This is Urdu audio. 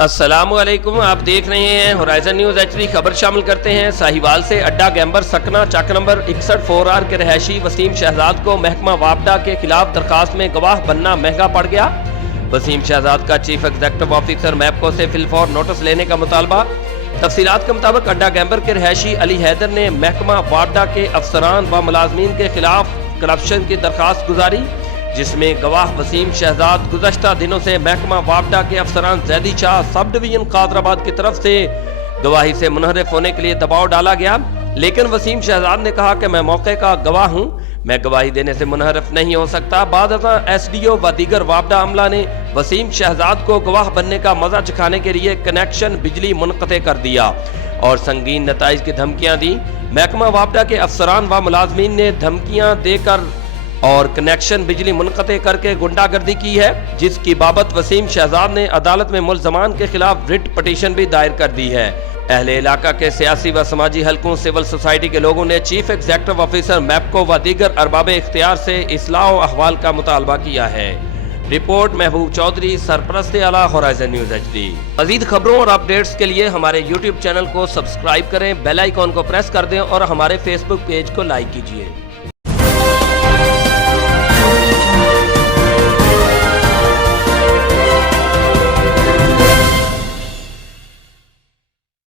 السلام علیکم، آپ دیکھ رہے ہیں ہورائزن نیوز HD۔ خبر شامل کرتے ہیں۔ ساہیوال سے اڈا گیمبر سکنہ چک نمبر 61 4R کے رہائشی وسیم شہزاد کو محکمہ وابڈا کے خلاف درخواست میں گواہ بننا مہنگا پڑ گیا۔ وسیم شہزاد کا چیف ایگزیکٹو آفیسر میپکو سے فی الفور نوٹس لینے کا مطالبہ۔ تفصیلات کے مطابق اڈا گیمبر کے رہائشی علی حیدر نے محکمہ وابڈا کے افسران و ملازمین کے خلاف کرپشن کی درخواست گزاری، جس میں گواہ وسیم شہزاد گزشتہ دنوں سے محکمہ وابڈا کے افسران زیدی شاہ سب ڈویژن قادر آباد کی طرف سے گواہی سے منحرف ہونے کے لیے دباؤ ڈالا گیا، لیکن وسیم شہزاد نے کہا کہ میں موقع کا گواہ ہوں، میں گواہی دینے سے منحرف نہیں ہو سکتا۔ بعد ازاں SDO و دیگر وابڈا عملہ نے وسیم شہزاد کو گواہ بننے کا مزہ چکھانے کے لیے کنیکشن بجلی منقطع کر دیا اور سنگین نتائج کی دھمکیاں دیں۔ محکمہ وابڈا کے افسران و ملازمین نے دھمکیاں دے کر اور کنیکشن بجلی منقطع کر کے گنڈا گردی کی ہے، جس کی بابت وسیم شہزاد نے عدالت میں ملزمان کے خلاف ریٹ پٹیشن بھی دائر کر دی ہے۔ اہل علاقہ کے سیاسی و سماجی حلقوں، سول سوسائٹی کے لوگوں نے چیف ایگزیکٹو آفیسر میپکو و دیگر ارباب اختیار سے اصلاح و احوال کا مطالبہ کیا ہے۔ رپورٹ محبوب چودھری، سرپرست اعلیٰ، ہورائزن نیوز HD۔ مزید خبروں اور اپڈیٹس کے لیے ہمارے YouTube چینل کو سبسکرائب کریں، بیل آئیکن کو پریس کر دیں اور ہمارے فیس بک پیج کو لائک کیجیے۔